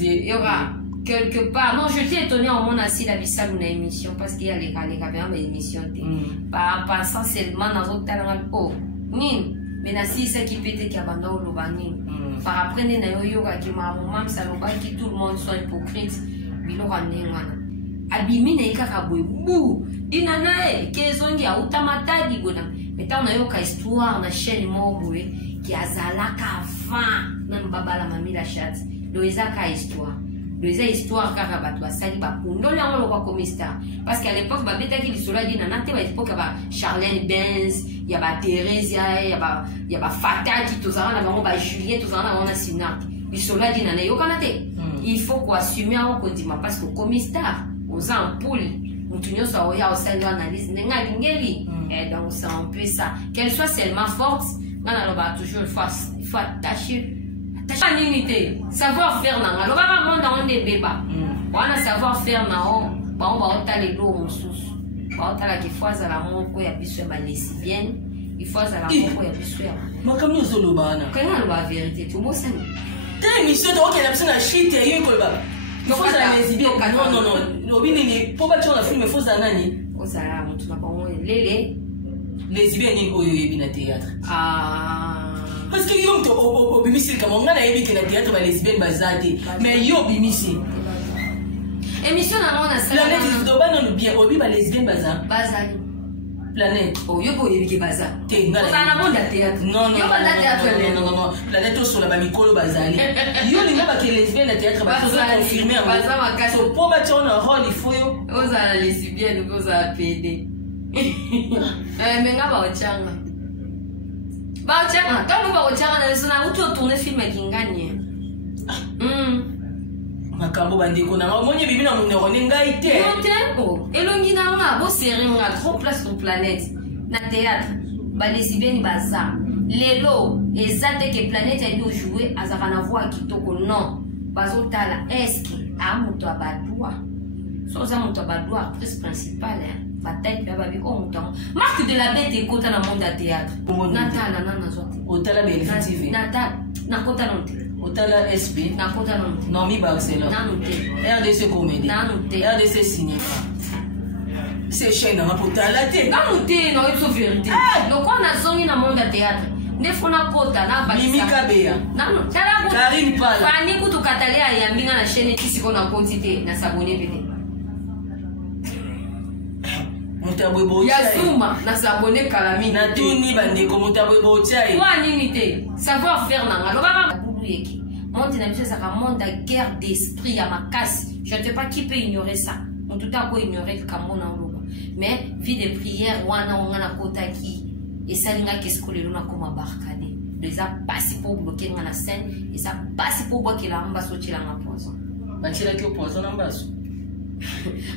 il y aura quelque part. Non, je t'ai étonné en mon assis la vissa une émission parce qu'il y a les caméras mais émission par ça seulement dans autre talent oh nin mais nasi ça qui peut qui abandonne au lobani par après ne na yoga qui m'a maman ça loba qui tout le monde soit hypocrite bilo rande ngana abimi na ikaka bou dinanae kezongi autamata digona mais tant na yoka histoire na chaîne moboué qui azalaka avant même baba la mamie la chat loeza ka histoire loeza histoire kaka bato basali bapundo lango lokwa komista parce qu'à l'époque babeta ki lisola dinana te ba époque ba Charlène Benz ya ba Theresia ya ba Fata qui tozana na bango ba Juliette tozana na wana Sinat lisola dinana yokana te il faut quoi assumer en kondima parce que komista aux ampoules mutunyo so ya osali analyse nenga lingeli et donc c'est un peu ça qu'elle soit seulement forte ngana loba toujours il faut attacher l'unité savoir faire nanga loba ka monde on de beba wana savoir faire nao ba on ba otala lo mususu ba otala ki foaza la moko ya biso ba lesbienne il faut za la moko ya biso ya makamyo zoloba na kana loba vérité tout mo sani te mission to okela biso na shit ya yo ko ba il faut za lesbienne non lobi nini po ba tshona film il faut za nani ozala mutu na bango lele lesbienne oyo yebi na théâtre parce que yo to bimisi kama ngana yebi na théâtre ba lesbienne bazate mais yo bimisi émission na mona ça planète do ba non bien obi ba lesbienne bazali planète oh yo bo yebi ke baza te ngala na monde théâtre non yo ba na théâtre non planète to sola ba mikolo bazali yo linga ba ke lesbienne na théâtre ba so confirmer baza makasi so po ba tshona rôle il faut yo ozala lesbienne ozala PD menga ba ochanga tant ba ochanga na sona uto tourner film kinganye makambo bandeko na moni bibi na munero ngai te tempo elongi na nga bo série nga trop place sur planète na théâtre ba lesbienne baza lelo ezate que planète a dû jouer azaka na voix kitoko non bazotala est-ce amuto abadwa so za muto abadwa actrice principale bataille ya babi o muto marque de la bête ekota na monde ya théâtre natala nana zote otala BLF TV natala nakota nonte otala SP nakota nonte Nomi Barcelone nanote RDC Comédie nanote RDC Cinéma c'est chaîne na potala te nanote no ipso vérité donc on a zongi na monde ya théâtre ndefona kota na balisa Mimi Kabea nano tala ko Karine Pala fani kutu katalia ya mbinga na chaîne kisiko na quantité na sabone pete mutabwe bocha ya zuma na sabone kalamine na tuni bandeko mutabwe bocha wa nini te savoir faire nanga loba bulu yeki monde na biso saka monde de guerre d'esprit ya makasi je ne sais pas qui peut ignorer ça on tout à quoi ignorer le kamona loba mais vie de prière wana ngana kotaki et ça linga keskolelo na koma barkade les a passé pour bloquer ngana scène et ça passe pour bloquer la mba so chilanga poison bachira ki poison na mbaso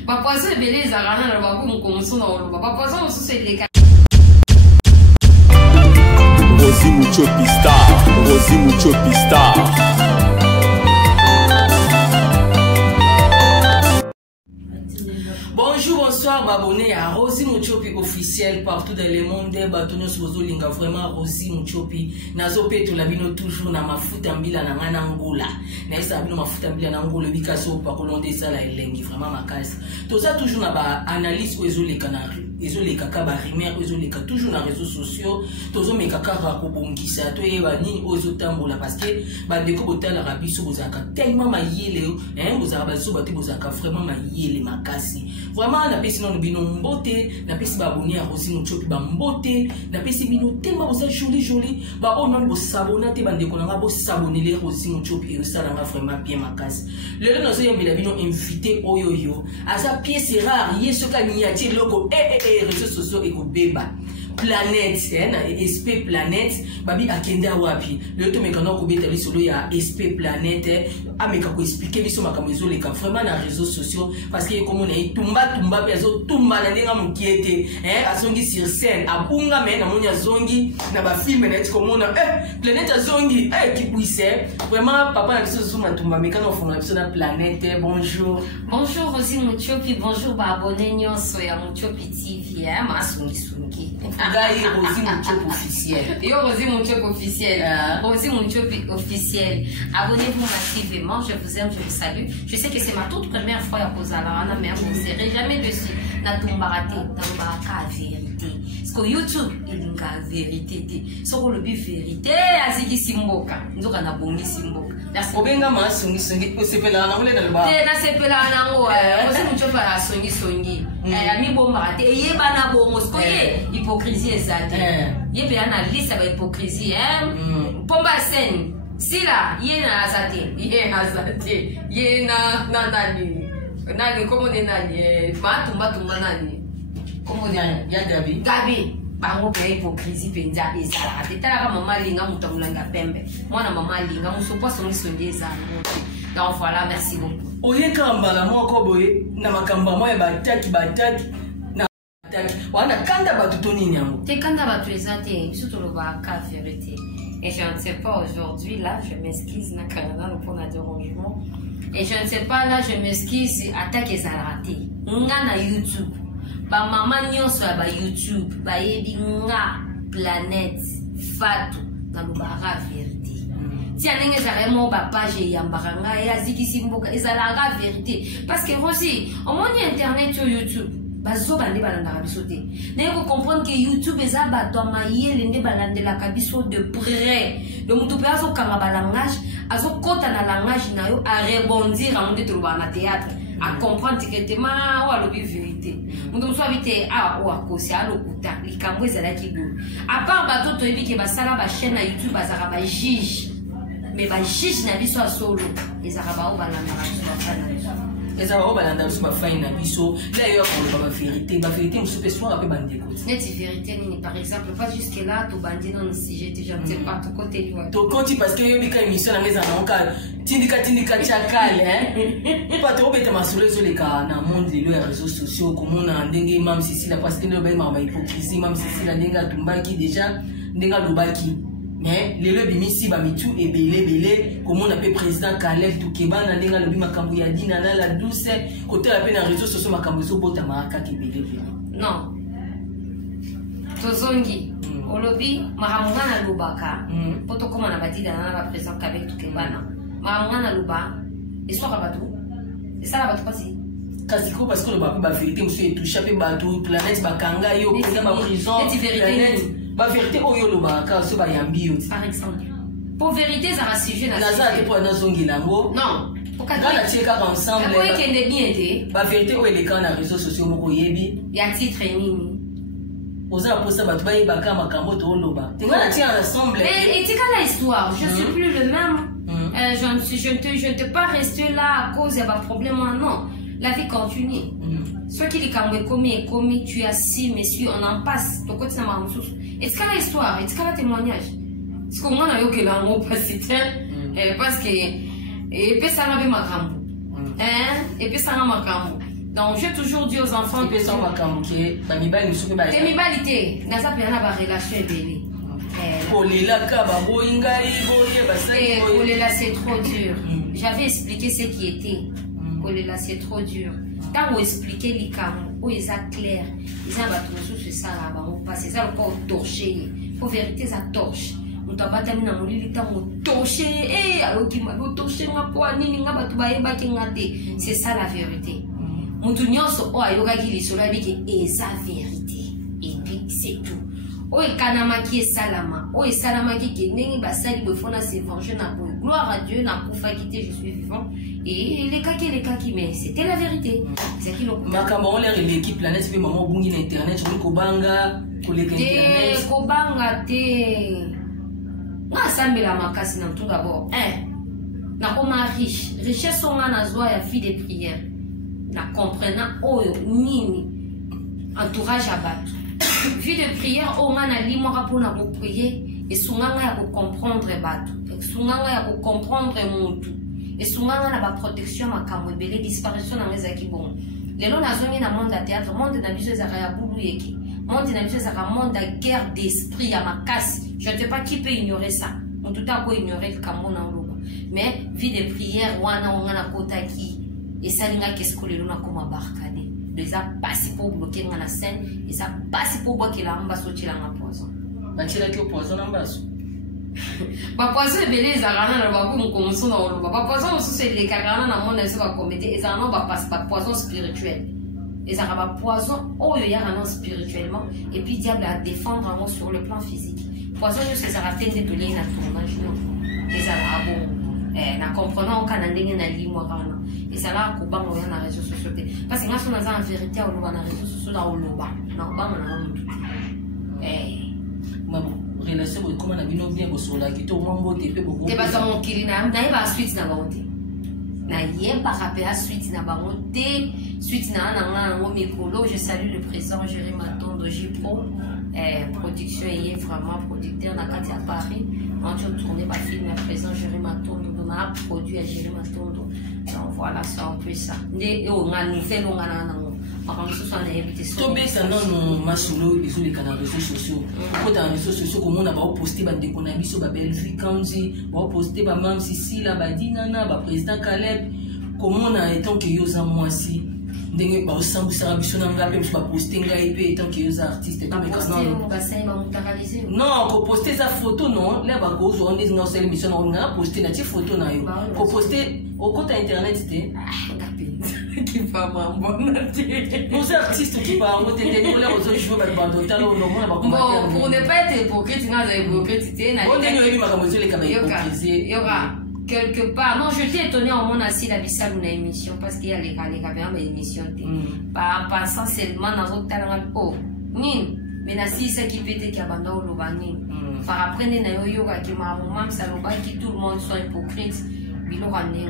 papa so ebele ezalaka na babu mokomoso na oloba papa so mosusu eleka Rosie Muchopi Star Bonjour, bonsoir, m'abonner à Rosie Muchopi officiel partout dans le monde. Batono sozo linga vraiment Rosie Muchopi. Nazo peto labino toujours na mafuta mbila na ngana ngola. Na isa bino mafuta mbila na ngola bikaso pa kolonde sala elengi vraiment makasi. To ça toujours na ba analyse ozo le canari. Ezo le kaka ba rumeur ozo le ka toujours na réseaux sociaux. Tozo me kaka ra ko bonkisa to yeba nini ozo tambola parce que ba deko botala rabiso bozaka tellement mayele bozaka bazo bati bozaka vraiment mayele makasi. Vraiment, na pesi non bino mbote, na pesi ba abonné à Rosie Muchopi ba mbote, na pesi bino tellement bosa joli, ba on non bo s'abonner te bande konanga bo s'abonner les Rosie Muchopi et ça nga vraiment bien makasi. Le no so yembela bino invité oyoyo, asa pièce rare, yeso ka niati logo réseaux sociaux et ko beba. Planète, SP Planète, babi akenda wapi. Le to mekana ko beta lisolo ya SP Planète, ameka ko expliquer biso makamezo le ka vraiment na réseaux sociaux parce que comme on est tumba pezo tumba na ndinga mukiete, azongi sur scène, abunga me na monya zongi na ba film na ti comme on Planète azongi ki puisse vraiment papa na biso zuma tumba mekana fonga biso na Planète. Bonjour Rosie Muchopi, bonjour ba abonné nyonso ya Muchopi TV, ma sungi Ngai Rosie Mouchop officiel. Yo Rosie Mouchop officiel. Rosie Mouchop officiel. Abonnez-vous massivement. Je vous aime, je vous salue. Je sais que c'est ma toute première fois à Kozala. Mais je ne serai jamais dessus. Na tumbarate, tambaraka vérité. Parce que YouTube, il y a la vérité. So le but vérité, aziki simboka. Nzoka na bongi simboka. Obenga ma songi osepela na ole na ba. Te na sepela na ngo. Rosie Mouchop a songi. Ami bombarate. Yeba na bongo. Parce que hypocrisie ezate. Yeba na liste ba hypocrisie. Pomba sen. Sila, yena azate. Yena nani. Nani, comment on est nani? Tumba nani? Comment on est? Ya Gabi. Gabi. Bango pe hypocrisie penza ezala. Tetala maman linga mutamulanga pembe. Mwana maman linga musopa songi songi ezala. Donc voilà, merci beaucoup. Oye kambala moko boye na makamba moya bataki na bataki. Wana kanda batu to nini yango? Te kanda batu ezate, surtout le baka vérité. Et je ne sais pas aujourd'hui là, je m'excuse na Canada pour la dérangement. Et je ne sais pas, là, je m'excuse, attaque et raté. Nga na YouTube. Ba maman nyonso ya ba YouTube. Ba yebi nga planète Fatou na lubara vérité. Si anenge zaremo ba page yambara nga ya ziki simboka ezala vérité. Parce que aussi, au monde internet sur YouTube. Bazo bande balanda biso te. Na ko comprendre que YouTube eza bato mayele nde balandela kabiso de près. Donc mutu pe azo kanga balangage, azo kota na langage na yo a rebondir à monde to ba na théâtre, à comprendre directement ou à l'obi vérité. Mutu so habite o akosi a lokuta, likambo ezala ki bo. À part bato to ebi ke basala ba chaîne na YouTube bazara ba juge. Mais ba juge na biso a solo, ezara ba o balanda biso ba fana. Les gens balanda biso ba faina biso là yo ko ba vérité musu pe soir après bande écoute net vérité ni par exemple pas jusque là tout bandi non si j'étais je ne sais pas tout côté lui to côté parce que yo bika émission na meza na onka tindika chakale hein pas trop bête masolo sur les cas na monde les réseaux sociaux comme on a ndenge mam Cécile parce que no ba ma hypocrisie mam Cécile ndenga tumbaki déjà ndenga lobaki. Mais les lobbies ici ba mitu et belé comme on appelle président Caleb Toukeba na ndenga lobi makambo ya dina na la douce côté la peine en réseaux sociaux makambo so bota maraka ki belé. Non. Tozongi. Au lobby mahamunga na lubaka. Poto koma na batida na ba président Caleb Toukeba na. Mahamunga na luba. Histoire ba tout. Et ça la ba tout passer. Kasi ko parce que le ba vérité monsieur est touché pe ba tout planète ba kanga yo ko ba prison. La vérité au yolo baka so ba yambi par exemple pour vérité ça va sujet na ça te pour na zongi lango non pourquoi na cheka ensemble ko ekende bien te ba vérité o ele kana réseaux sociaux moko yebi ya titre nini oza posa ba tuba yebaka makambo to loba te ngana tia ensemble mais etika la histoire je suis plus le même je ne te pas rester là à cause de ba problème non la vie continue. Soit qu'il est commis, tu as si, messieurs, on en passe. Donc, c'est ma ressource. Est-ce qu'il y a l'histoire? Est-ce qu'il y a le témoignage? Est-ce qu'on a eu que l'amour passe? Parce que, et puis ça n'a pas ma cambo. Et puis ça n'a ma cambo. Donc, j'ai toujours dit aux enfants. Et puis ça n'a pas cambo. Mais mi bali, nous mais mi balité. N'a pas de relation belle. Olela kaba boinga iboye basai. Olela c'est trop dur. J'avais expliqué ce qui était. Olela c'est trop dur. Quand on expliquait les camons, où ils sont clairs, ils ont battu sur ça là-bas, on passe ça le pas torcher. Pour vérité ça torche. On t'a pas terminé dans le temps on torcher alors qui m'a torché ma poignée nga batu ba yeba ki ngate. C'est ça la vérité. Mutu nyonso o ayoka ki lisolo abiki eza vérité. Et puis c'est tout. O ekanama ki salama, o salama ki kenengi basali bofona se venger na boy. Gloire à Dieu na kufa kité je suis vivant. Et les cas qui mais c'était la vérité. C'est qui le makambo on l'équipe planète pe maman bungi na internet sur kobanga koleka internet kobanga te na sambela makasi na tout d'abord na koma richesse on a zwa ya vie de prière na comprenant oyo nini entourage abatu vie de prière on a limora pour na prier et sunganga ya comprendre batu sunganga ya comprendre muntu et souvent on a la protection makambo ebele disparition na ngeza ki bon lelo nazongi na monde ya théâtre monde na biso ezaka ya bulu yeki monde na biso ezaka monde de guerre d'esprit ya makasi je ne sais pas qui peut ignorer ça on tout à coup ignorer le kambo na oloba mais vie de prière wana on a kota ki et ça linga qu'est-ce que lelo na koma barkade les a passé pour bloquer dans la scène et ça passe pour boire qu'il a un basso qui l'a un poison. Tu l'as qui poison en basso. Ba poison est belé, ça rana na ba comme comme ça dans le ba poison aussi c'est les carana na monde ça va commettre et ça non va passe pas poison spirituel. Et ça va poison oh il y a un spirituellement et puis diable à défendre sur le plan physique. Poison c'est ça raté de belé na tournage non. Et ça va bon na comprenant quand on ndenge na limo kana. Et ça là ko ba mo na réseaux sociaux parce que ngaso na za en vérité au na réseaux sociaux na oloba na ba na mutu. Mabo relation comment na bino bien bosola ki to mambo te pe beaucoup. Te ba za mon kilina na ba suite na ba onte. Na yemba rappeler suite na ba onte suite na ngo mikolo je salue le président Jérémy Matondo J-Pro production est vraiment producteur na kati à Paris on a tourné ma film le président Jérémy Matondo on a produit à Jérémy Matondo donc voilà c'est un peu ça ne o ngani fait lo ngana na Tobe non masolo ils ont les canaux réseaux sociaux. Quand dans les réseaux sociaux comment on a pas posté ba de konabi sur ba Belgique kanzi, ba posté ba mam Sissi la ba dinana ba président Caleb comment on a étant que yoza moi si ndenge ba osambu sa biso na ngape ba posté ngai pe étant que yoza artiste et non ko posté sa photo non là ba ko zo on est dans cette émission on a posté na ti photo na yo ko posté au compte internet c'était qui va nos artistes qui parlent bon pour ne pas être hypocrite quelque part non je t'ai étonné en mon assis la vissale une émission parce qu'il y a les gars émission par passant seulement dans autre talent oh ni mais na si ça qui pète qui abandonne au lobani par après na yoga qui m'a maman ça loba qui tout le monde soit hypocrite bilo ramener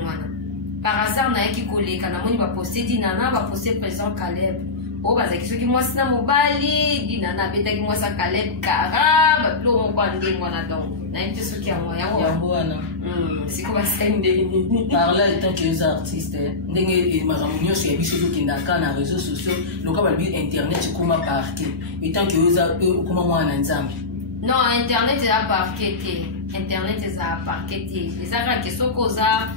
par hasard na yaki koleka na moni ba poster dinana ba poster président Caleb o ba zaki soki moi sina mobali dinana beta ki moi sa Caleb kara ba plo mo kwa ndenge wana donc na yaki soki ya wana c'est quoi sende par là étant que les artistes ndenge maramunyo sur biso to kindaka na réseaux sociaux loka ba bi internet comme parquet étant que les comme moi na nzambe non internet est à parquet internet est à parquet les ara que sokoza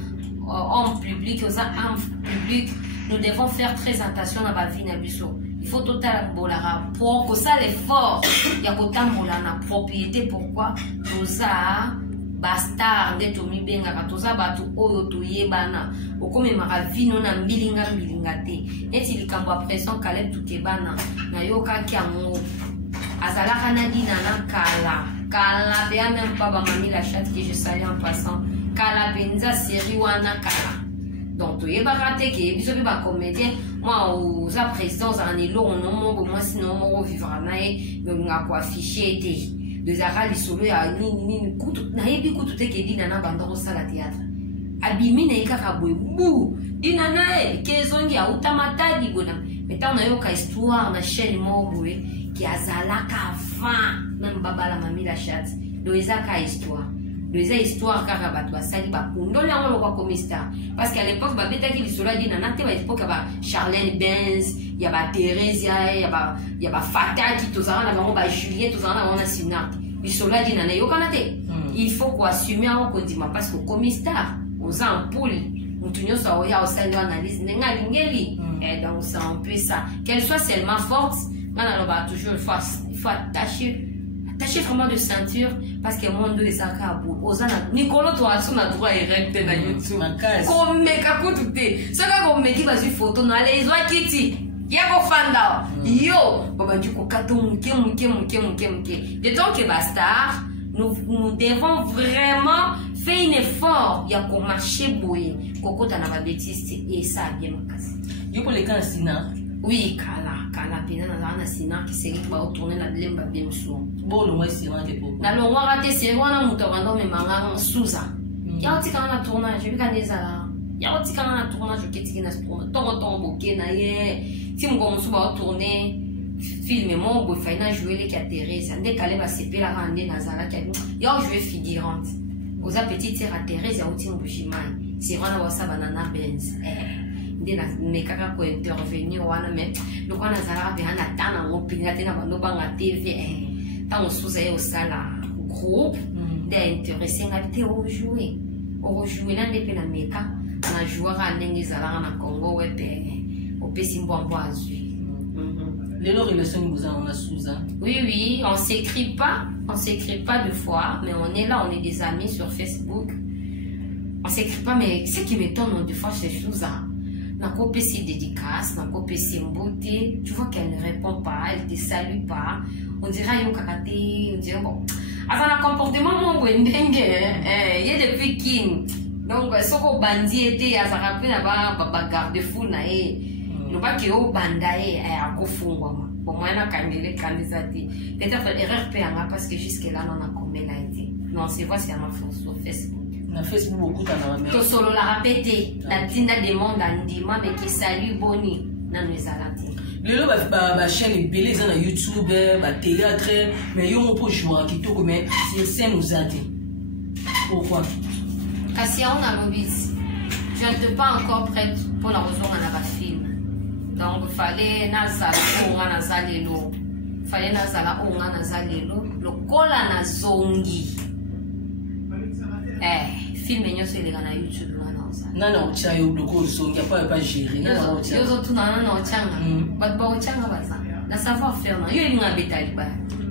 en public, aux en public, nous devons faire très attention à la vie. Il faut totalement bolara pour que ça l'effort. Il y a autant de propriété. Pourquoi? Nous a bastard de Tomi Benga, tous a batu oyo to yebana. Au comme ma vie non a milinga milingate. Et il y a présent Caleb tout kebana. Na yoka kiamu. Azala kanadi nana kala bea même pas mamie la chatte que je salue en passant. Kala benza série wana kala donc tu es baraté que biso ba comédien moi aux présidents en elo non mon moi sinon mon vivre nae donc nga ko afficher té des arali solo ya ni kutu na yebi kutu te ke dina na bando sala théâtre abimi na ikaka bwebu dina na ke zongi ya utamatadi bona metant na yo ka histoire na chaîne mobwe qui azalaka fin même babala mami la chat do ezaka histoire les histoires car abattu sali ba kundole ngolo kwa komista parce qu'à l'époque ba beta ki bisola di nana te ba époque ba Charlène Benz ya ba Thérèse ya ba Fata qui tozana na bango ba Juliette tozana na Sina bisola di nana yo kana te il faut quoi assumer en kodima parce que komista aux ampoules mutunyo sa oya osali analyse nenga lingeli et donc c'est un peu ça qu'elle soit seulement forte nana ba toujours il faut attacher vraiment de ceinture parce que mon dos est sakabou ozana Nicolo to asuna droit erect na YouTube comme meka kutute saka comme meki bazi photo na les oa kiti yako fanda yo baba du ko kato muke de tant que bastard nous devons vraiment faire un effort ya ko marcher boye kokota na ba bêtise et ça bien makasi yo pour les cas sina oui kala pena na sina qui s'est va retourner la lemba bien sous bon le moins sina que pour na longo raté c'est wana muto bando me manga souza ya otika na tournage bi kaneza ya otika na tournage ketiki na tournage tongo boké na ye ti ngo musu ba tourner film mon bo faina jouer les Thérèse ande kale ba sepela rande na zala ki ya jouer figurante aux appétits terre à Thérèse ya otingo bushimai c'est wana wasa banana Benz mais kaka ko intervenir wana mais le quoi nazala be ana tana ngo pinga tena bando banga TV tant sous au sala groupe d'intéressé ngate au jouer là depuis la meka na joueur à ndenge zala na Congo wepe au Pessimboambo azui. Les relations vous en a Souza. Oui, on s'écrit pas deux fois, mais on est là, on est des amis sur Facebook. On s'écrit pas, mais ce qui m'étonne des fois c'est Souza. Nako Pessi dédicace, Nako Pessi beauté, tu vois qu'elle ne répond pas, elle te salue pas. On dirait yo kakate, on dirait bon. Avant le comportement mon wendenge, il y a depuis king. Donc soko bandi était à rappelé là-bas garde-fou na no pas que au bandaye a kofungwa bon moi na kandele candidaté peut-être erreur payanga parce que jusque là on a combien là été non c'est quoi c'est ma force sur Facebook na Facebook beaucoup ta na to solo la répéter la tinda demande andima mais qui salue boni na nous alati lelo ba chaîne ebele za na YouTube ba théâtre mais yo mo po jouer kitoko mais c'est nous a dit pourquoi kasi on a lobis je ne suis pas encore prête pour la rejoindre dans la film. Donc, il fallait nazala onga nazalelo. Fallait nazala onga nazalelo. Le kola na zongi. Film enyo se lega na YouTube na nana ocha yo loko zongi pas gérer nana ocha. Yo zo tuna nana ochanga. But ba ochanga baza. Na savoir faire na. Yo linga betali ba.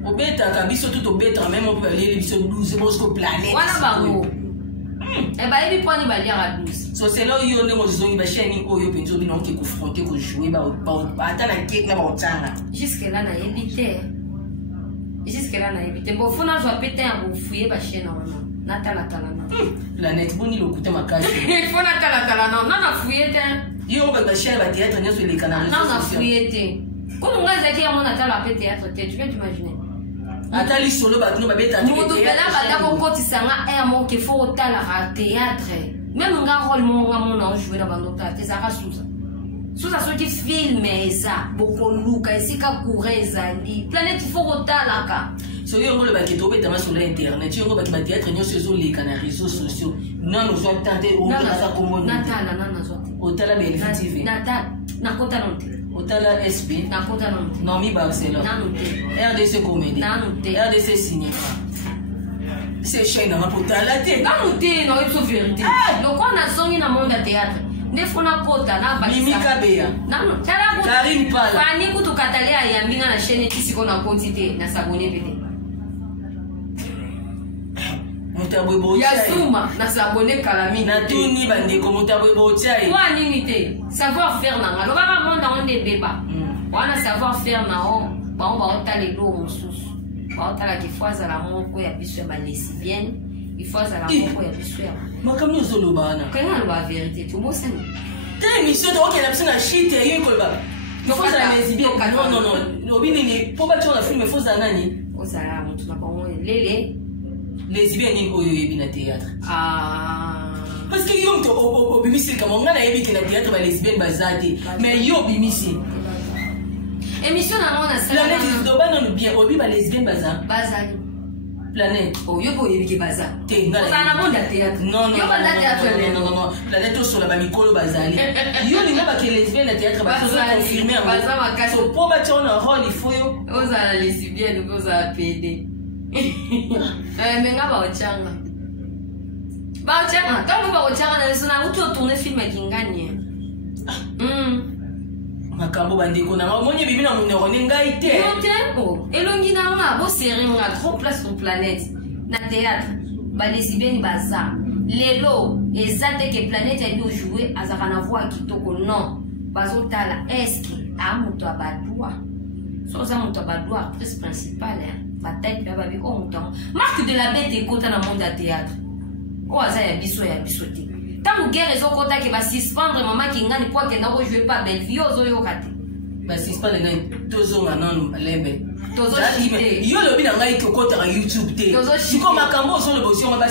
Obeta ka biso tout obeta même on peut aller biso 12 bosco planète. Wana bango. Bah, il prend les à 12. So c'est là où il y a des chaînes où il y a des gens qui confrontés, qui jouent, jusque-là, on a évité. Jusque-là, on a évité. Bon, il faut nous péter un fouiller la chaîne. Natala Talana. Planète, bon, il a ma case. Il faut Natala Talana. Non, on a fouillé. Il y a un chaîne à théâtre sur les canaux. Non, on a fouillé. Comment on a dit à mon Natala à théâtre, tu peux t'imaginer? Atali solo batno babeta ni mudupela batako kotisanga emo ke fo otala ra théâtre même nga rôle mo nga mo na jouer na bandota te za Souza Souza so ki film eza boko luka esika kureza li planète fo otala ka so yo ngolo baketo beta ma sur internet yo ngolo ba théâtre nyo sezo les canaux réseaux sociaux non nous ont tenté au za komoni natala nana zo otala be TV natala na kota non Otala SP na kota non Nomi Barcelone RDC Comédie RDC Cinéma c'est chaîne na potala te non c'est vérité donc on a sonné dans monde de théâtre ne fona kota na ba Mimi Kabea non tala Karine Pala fani kutukatalia ya mbinga na chaîne kisiko na quantité na s'abonner pété Yasuma na s'abonner kalami na tuni bandeko mutabwe bochai kwa nini te savoir faire na ngalo baba monde on de débat wana savoir faire na on ba on ba otale lo mususu ba otala ki fois la moko ya biso ba lesbienne il faut la moko ya biso ya makamno zolo bana kana la vérité tout mo sani te mission to okena biso na shit ya yiko ba il faut la lesbienne non obini ni po ba tona film faut za nani ozala mutu na ba lele lesbienne oyo yebi na théâtre parce que yo mto obimisi kama ngana yebi kina théâtre ba lesbienne bazate mais yo bimisi émission na ngona sala planète do bana no bien obi ba lesbienne bazali planète yo bo yebi ke baza te ngana na monde ya théâtre non yo banda théâtre non planète to sola ba mikolo bazali yo linga ba ke lesbienne na théâtre ba so confirmer baza makasi so po ba tona rôle il faut yo ozala lesbienne oza PD menga baochanga kama baochanga na lesona utu tourner film kinganye makambo bandeko na omoni bibi na munero ne ngai te tempo elongi na nga bo série nga trop place sur planète na théâtre ba lesbienne baza lelo ezate ke planète ya jouer azaka na voix kitoko non bazotala est-ce amuto abadwa so za muto abadwa actrice principale bataille ya babi o muto marque de la bête ekota na monde ya théâtre o aza ya biso te tangu guerre ezokota ke basuspendre mama kingani po akenda kojouer pa Bellevue ozoyoka te basuspendre ngai tozonga nanu lembe tozoshite yo lobi na ngai kokotaka YouTube te siko makambo ozoloba osiyonga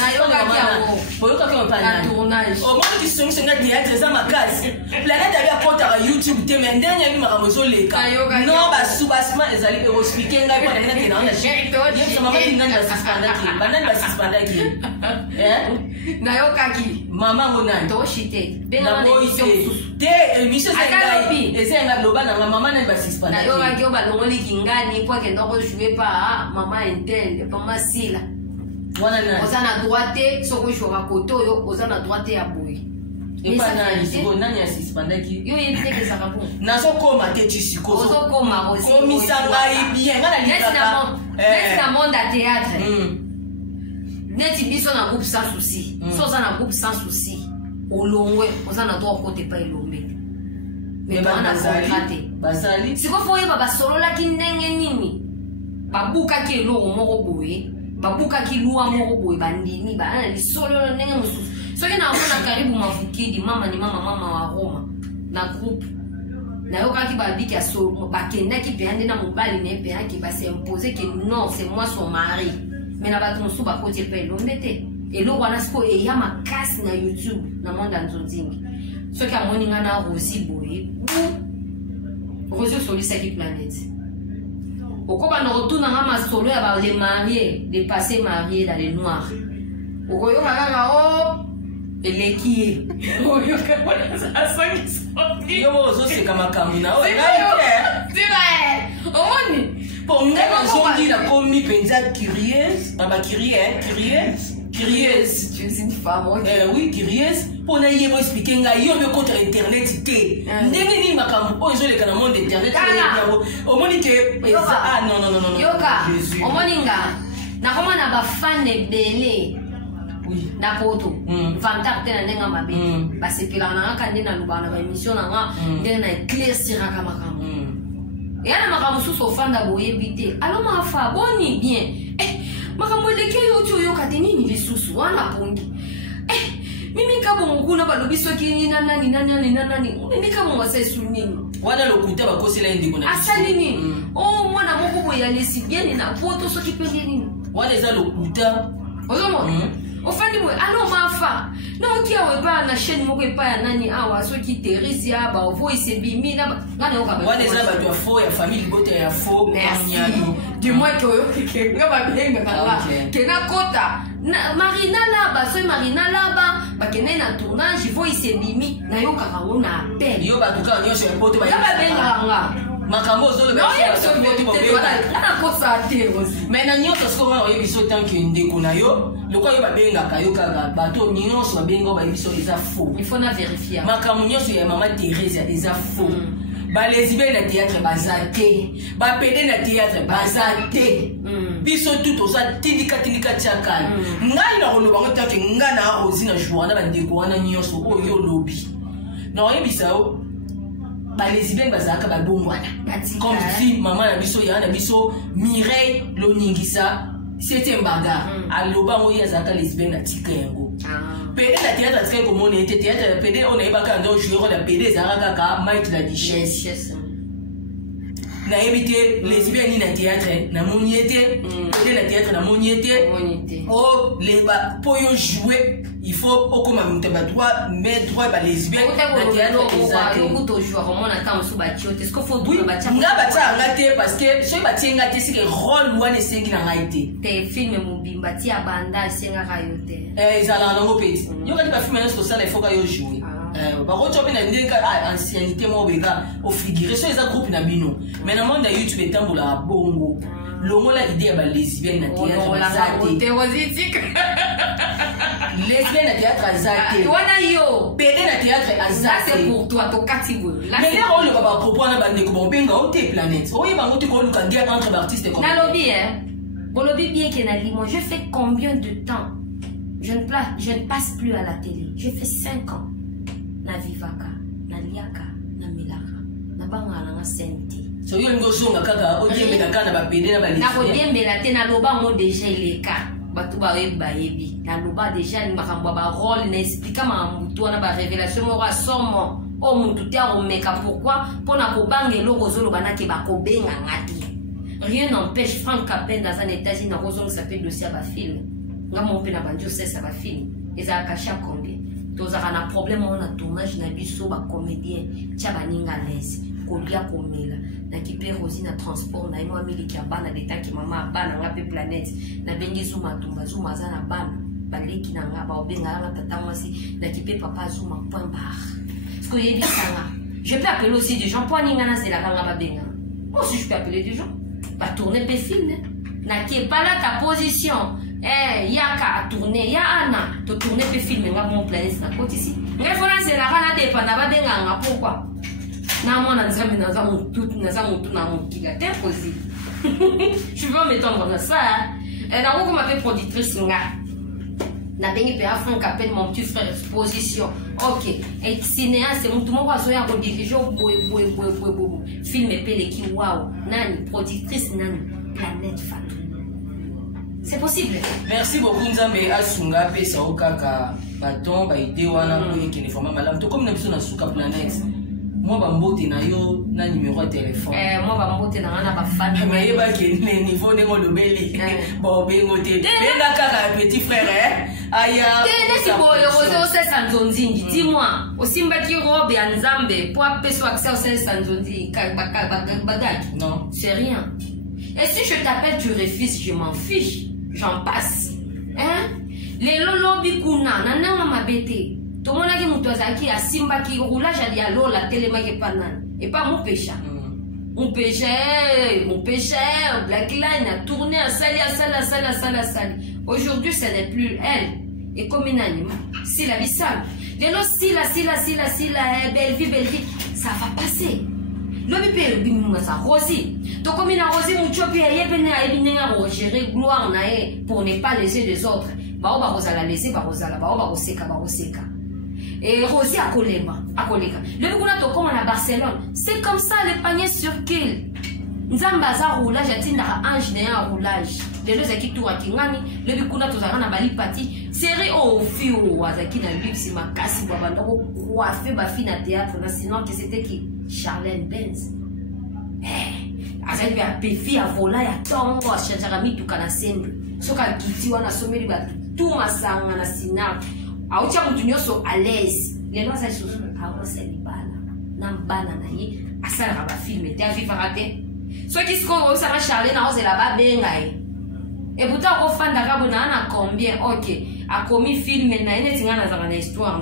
boyokaki mpanani omoni kisongisonga théâtre eza makasi planète abi akotaka YouTube te mais ndenge yabi makambo ezoleka non basubasima ezali erospike ngai mpo nangai nakenda wana mama kingani basuspendaki banani basuspendaki nayokaki mama ngonani toshite te émission eza nga loba nanga mama nani basuspendaki nayokaki o balongoli kingani po akenda kojouer pa mama intel mama sila wana nani oza na droite soki ojouaka kote oyo oza na droite ya boye Et pas nani, siko nani assiste pendaki. Yo yebite ke sakabon. Nazo koma te chisiko. Ozo koma aussi. Komisanga bien, ngana libaka. Neti na monde à théâtre. Neti biso na groupe sans souci. So za na groupe sans souci. Olongwe, oza na droit côté pas elombe. Mais ba na contraté. Basali. Siko foye ba solola ki ndenge nini. Babuka ki eloko moko boye. Babuka ki luwa moko boye bandini ba na lisolo ndenge mususu. Soki na mona karibu mavukidi mama ni mama wa Roma na groupe na yoka ki babiki ya so bakenda ki peande na mobali ne pe ki ba se imposer que non c'est moi son mari mais na ba tonso ba côté pe lombete et lo wana spo e ya makasi na YouTube na monde nzonzingi soki amoni ngana Rosi boye Rosi sur cette planète okoba na retourna ngama solo ya ba les mariés les passés mariés dans les noirs okoyo kaka oh eleki oyo kabona sa songi songi yo mozo se kama kamina o omoni ponga na songi na komi penza curieuse baba curieuse tu es une femme oui curieuse pona yebo expliquer nga yo me contre internet te ndenge ni makambo o ezoleka na monde internet omoni ke ah non yoka omoni nga na koma na ba fan ebele na poto vantar te na ndenga mabe basepela na kande na lubana ba émission na nga ndenge na éclaircir ka makambo et ana makambo sous ofanda boyebi te alors ma fa boni bien makambo leke yo tu yo kateni ni lisusu wana pongi mimi kabo nguna balobi soki ni nani mimi kabo wasesu nini wana lokuta bakosela ndiko na asali nini oh mwana moko boya lesbienne na poto soki pele nini wana eza lokuta ozomo ofandi boy alors mafa na okia wepa na chaîne moko epa ya nani awa soki terisi ya ba voice bimi na ngana yoka ba wana eza ba fo ya famille bote ya fo nyalo du moins que yo ke ngaba benga kala ke na kota na Marina Laba so Marina Laba ba kene na tournage voice bimi na yoka kango na appel yo ba tuka nyosho ya bote ba benga nga makambo zolo ba so bote na kosa te aussi mais na nyoto so wa yebiso tanki ndeko na yo lokwa yo babengaka yo kaka bato nyonso babenga ba yebiso eza faux il faut na vérifier makambo nyonso ya mama Thérèse eza faux ba lesbienne na théâtre bazate ba pédé na théâtre bazate biso tout osa tindika tchakana ngai na koloba ngotake ngana ozi na journée ba ndeko wana nyonso oyo lobi na oyebisa o ba lesbienne bazaka ba bongwana comme si maman na biso ya na biso Mireille Loningisa c'était un bagarre aloba moya zaka lesbienne na tika yango pédé na théâtre très comme on était théâtre pédé on est baka ndo jouer la pédé zaka ka Mike la Duchesse na éviter lesbienne na théâtre na moniété pédé na théâtre na moniété oh les ba pour jouer il faut au comme un droit mais droit ba lesbienne na théâtre exactement to jouer comment on attend sous batio est-ce qu'il faut nga batia ngate parce que so batia ngate c'est que rôle wana esengi na ngaite te film mobimba ti abanda senga kayote ezala na ngopeti yo kati ba film na so sala il faut ka yo jouer ba ko chope na ndeka ancienneté mo beka au figurer so eza groupe na bino mais na monde YouTube etambola bongo longola idée ya ba lesbienne na théâtre bazate lesbienne na théâtre azate wana yo pédé na théâtre azate c'est pour toi to katibu mais là on le va propos na bande ko benga o te planète oye ba ngoti ko luka guerre entre artistes comme na lobby bolobi bien que na limo je fais combien de temps je ne passe plus à la télé je fais 5 ans na vivaka na liaka na milaka na bangala na senti so yo ngozonga kaka odiembela kana ba pédé na ba lesbienne na odiembela te na loba mo déjà ileka batu bayebi na loba déjà ni makambo ba rôle na expliquer mamutu na ba révélation mo ra somo o mutu te o meka pourquoi pona ko bangelo kozolo banake ba ko benga ngati rien n'empêche Franck Capin dans un étage na kozonga s'appelle dossier ba film nga mo pe na banjo sesa ba film eza kasha combien tozaka na problème on a tournage na biso ba comédien tia baninga l'aise kolia komela na kipe Rosi na transport na ino amiliki ya bana leta ki mama bana ngape planète na bengi zuma tumba zuma za na bana baleki na nga ba obenga na tata mwasi na kipe papa zuma point barre ce que yebi sanga je peux appeler aussi des gens pour ninga na zela kanga ba benga moi aussi je peux appeler des gens ba tourner pe film na qui est pas là ta position yaka a tourné ya ana to tourner pe film nga mon planète na côté ici ngai fona c'est la rana de pana ba benga nga pourquoi na mona nzambe na za mutu na mukila c'est impossible. Je veux m'étendre dans ça. Elle a beaucoup m'appelle productrice nga na bengi pe afin qu'appelle mon petit frère exposition. OK, et cinéaste c'est tout monde azoya ko diriger boy film epele ki wow nani productrice nani Planète Fatou. C'est possible. Merci beaucoup Nzambe asunga pe sa okaka baton ba idée wana ko yekene format malam to comme na biso na suka Planète. Moi bambote na yo na numéro de téléphone. Moi bambote na ngana ba fan. Mais ba ke ne niveau de ngolobeli. Bon bengo te. Benga kaka petit frère aya. Tene si boyo ozo sesa nzonzingi. Dis-moi, osimba ki robe ya Nzambe pour appeler accès au sesa nzonzi bagaki. Non, c'est rien. Et si je t'appelle, tu refuses, je m'en fiche. J'en passe. Hein? Les lolobi kuna, nananga mabete. Tout le monde a dit Moutozaki, a Simba qui roulage à dialo, la télémaque panan. Et pas mon péché. Mon péché, Black Line a tourné à Sali. Aujourd'hui, ce n'est plus elle. Et comme une animal, c'est la bissale. Les lots, si la belle vie, ça va passer. L'homme peut bimou sa Rosie. Donc comme il a Rosie Mouchopi a yébéné à ébénéa gérer gloire nae pour ne pas léser les autres. Bao barosala léser barosala bao baroseka. Et Rosie a koléba. Le goulato comme à Barcelone. C'est comme ça les paniers sur kill. Nzambaza roulage atinda ange néa roulage. Les deux équipes tour à Kingani. Le bikuna tozara na bali pati. Série au fio azaki na luxe makasi babanda ko coiffer ba fille na théâtre na sinon que c'était qui Charlène Benz. Azali a péfi à voler à tongo à chanjara tu kana semble. Soka kiti wana someli ba tout masanga na sina. Aucha mutu nyoso à l'aise. Les lois ça chose a oseli bana. Nambana na ye asala ba film te afi farate. Ceux qui se connaissent ça va Charlène na osela ba bengai. Et pourtant au fan d'Arabona na combien OK a commis film na ene tingana za na histoire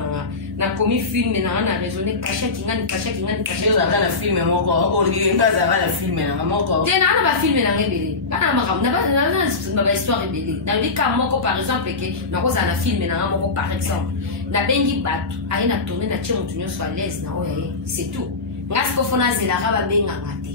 na commis film na raisonné caché kingani za na film moko o linga za na film na moko tena na ba film na ngebele na makam na ba histoire rebelle na bika moko par exemple que na ko za na film na moko par exemple na bengi batu aina tourner na tchemo tunyo so à l'aise na oya c'est tout ngasko fona zela raba benga ngate.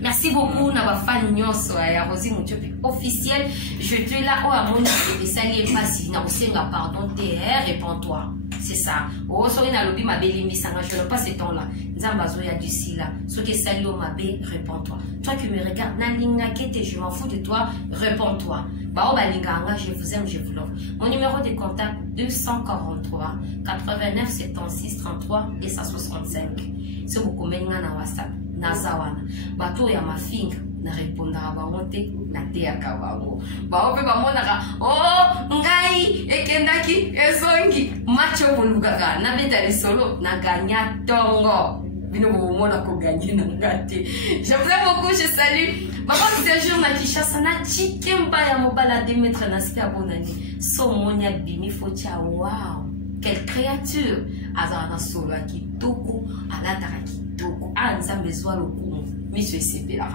Merci beaucoup na fan nyonso ya Rosie Mouchopi officiel. Je te la à mon et sali pas na osenga pardon TR réponds-toi. C'est ça. Oh so ina lobi ma beli misanga je ne pas ce temps là. Nzamba zo ya du sila. So ke sali o mabe réponds-toi. Toi qui me regardes na linga kete je m'en fous de toi, réponds-toi. Ba o ba linga nga je vous aime, je vous love. Mon numéro de contact 243 89 76 33 et 165. C'est beaucoup menga na WhatsApp. Nazawana bato ya mafinga na répondra bango te na te ya kabango baope bamonaka oh ngai ekendaki ezongi macho bolugaka na beta solo na gagna tongo bino bomona ko gagner na ngate. Je vous aime beaucoup, je salue maman ce jour na Kinshasa na chikemba ya mobala 2 mètres na sika bonani so monya bimi focha. Wow, quelle créature azana solo kitoko alataka kitoko anzambe zwa lokumu miso esepela.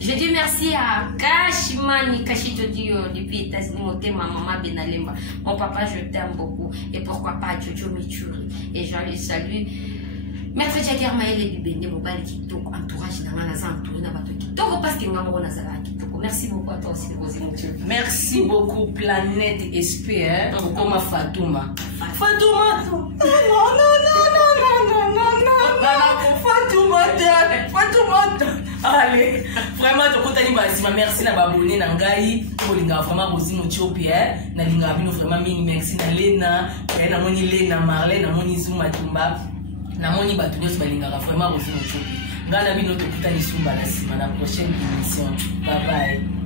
Je dis merci à Kashimani Kashito Dio depuis États-Unis motema maman Benalemba. Mon papa je t'aime beaucoup et pourquoi pas Jojo Michuri et je les salue. Maître Jagger Maël Bibende mobile kitoko entourage na ngana za entouré na bato kitoko parce que ngamo na zala kitoko. Merci beaucoup à toi aussi Rosie Mouchopi. Merci beaucoup Planète SPR pour ma Fatouma. Fatouma. Fatouma. Allez, vraiment tu contani basima merci na babone na ngai kolinga vraiment Rosie Mouchopi na linga bino vraiment mingi merci na Lena na moni Lena Marley na moni Zuma Tumba na moni bato nyonso balingaka vraiment Rosie Mouchopi ngana bino tokutani sumba na sima na prochaine émission. Bye bye.